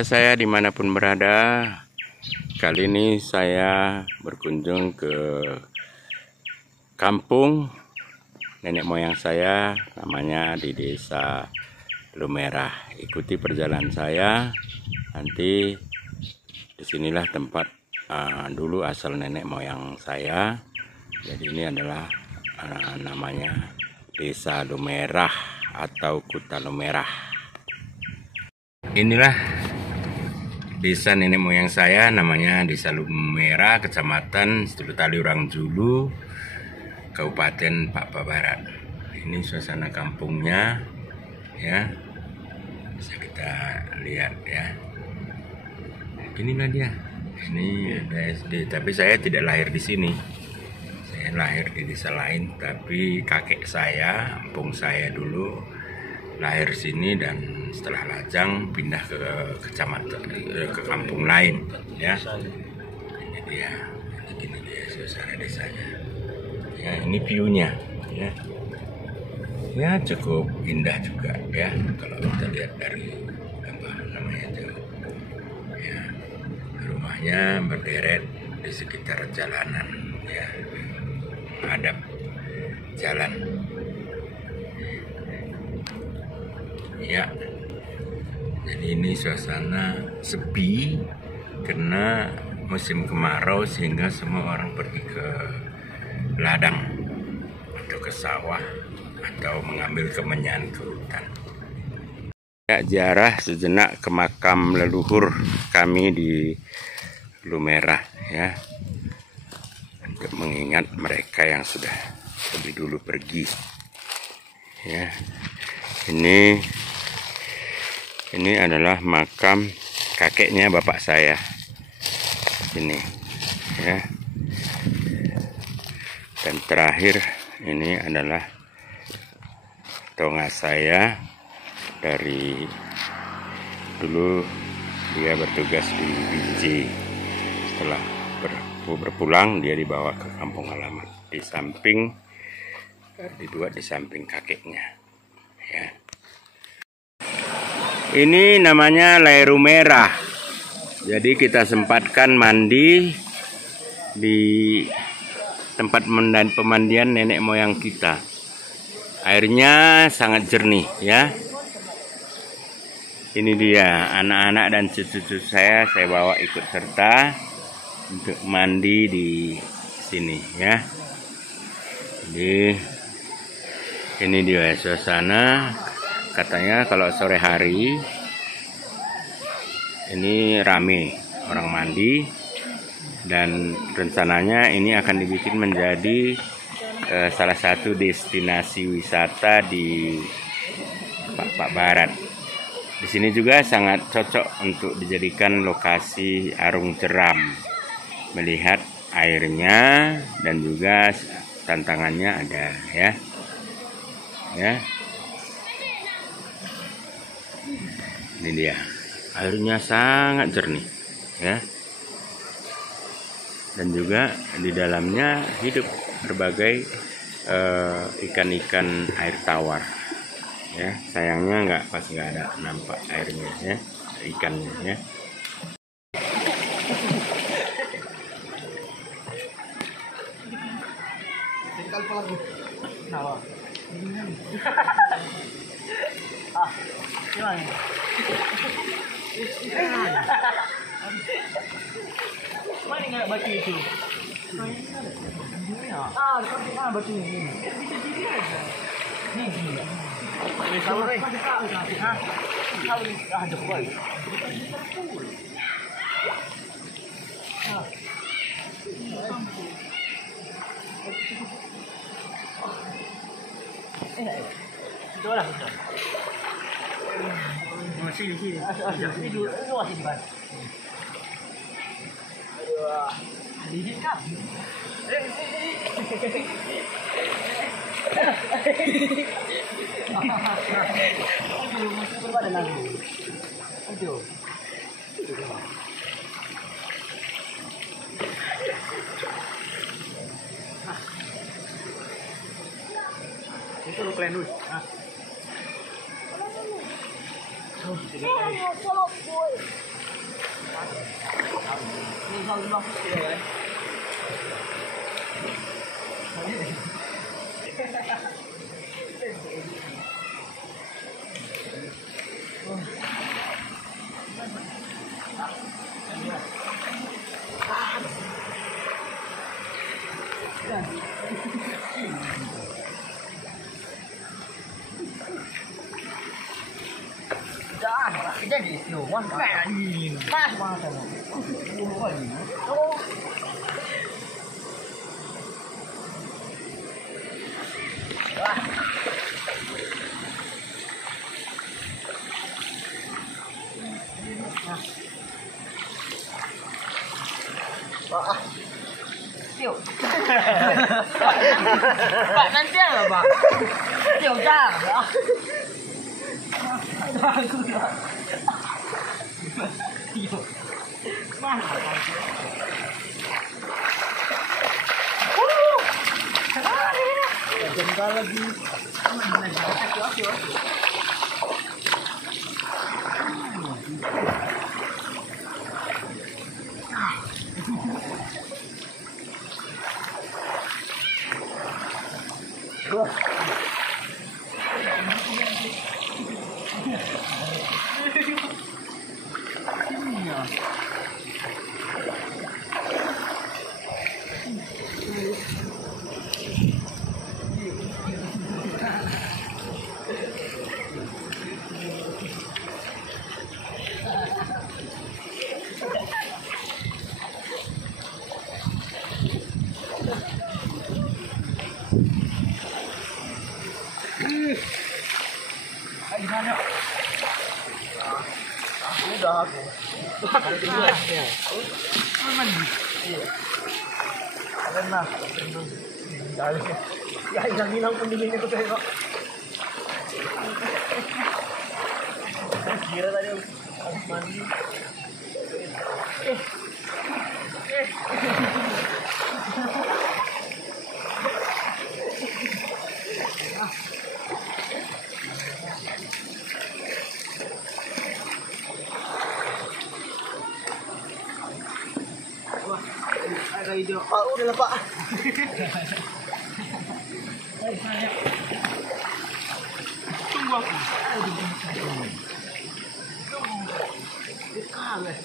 ya saya dimanapun berada. Kali ini saya berkunjung ke kampung nenek moyang saya, namanya di Desa Lumerah. Ikuti perjalanan saya. Nanti disinilah tempat dulu asal nenek moyang saya. Jadi ini adalah namanya Desa Lumerah atau Kuta Lumerah. Inilah desa nenek moyang saya, namanya Desa Lumerah, Kecamatan Situtali Urangjulu, Kabupaten Papua Barat. Ini suasana kampungnya, ya, bisa kita lihat ya. Inilah dia. Ini SD, tapi saya tidak lahir di sini. Saya lahir di desa lain, tapi kakek saya, empung saya dulu lahir sini dan setelah lajang pindah ke kecamatan, ke kampung lain, ya. Ini dia suasana desanya. Ya, ini view-nya, ya. Ya, cukup indah juga, ya, kalau kita lihat dari apa namanya itu. Ya, rumahnya berderet di sekitar jalanan, ya. Hadap jalan. Ya, jadi ini suasana sepi karena musim kemarau, sehingga semua orang pergi ke ladang atau ke sawah atau mengambil kemenyan ke hutan. Ya, ziarah sejenak ke makam leluhur kami di Lumerah, ya, untuk mengingat mereka yang sudah lebih dulu pergi. Ya, ini adalah makam kakeknya bapak saya. Ini, ya. Dan terakhir ini adalah tonga saya dari dulu dia bertugas di Binjai. Setelah berpulang dia dibawa ke kampung halaman di samping di samping kakeknya, ya. Ini namanya Leru Merah. Jadi kita sempatkan mandi di tempat pemandian nenek moyang kita. Airnya sangat jernih, ya. Ini dia anak-anak dan cucu-cucu saya bawa ikut serta untuk mandi di sini, ya. Jadi ini dia suasana. Katanya kalau sore hari ini rame orang mandi, dan rencananya ini akan dibikin menjadi salah satu destinasi wisata di Papua Barat. Di sini juga sangat cocok untuk dijadikan lokasi arung jeram, melihat airnya, dan juga tantangannya ada, ya. Ya. Ini dia, airnya sangat jernih, ya. Dan juga di dalamnya hidup berbagai ikan-ikan air tawar, ya. Sayangnya nggak ada nampak airnya, ya, ikannya, ya. Mana ingat batu itu? Batu ini. Ni. Sore. Ada kuat. Itulah. Sini. Sini dulu sini, Bang. Aduh. Kah? Itu lo kalian dulu. Oh, Bang. Iya kan? Jadi lu wah kayak ini. Pas banget lu. Oh. Wah. Wah. Tiêu. Bạn đang tiếc rồi bà. Tiêu ra rồi. Jengkal lagi. Gimana? Udah aku. Mandi. Iya. Karena ya hilang pendinginnya tuh tengok. Kira tadi habis mandi. Ada ide. Oh, udah lah, Pak. Tunggu aku. Tunggu. Kalah.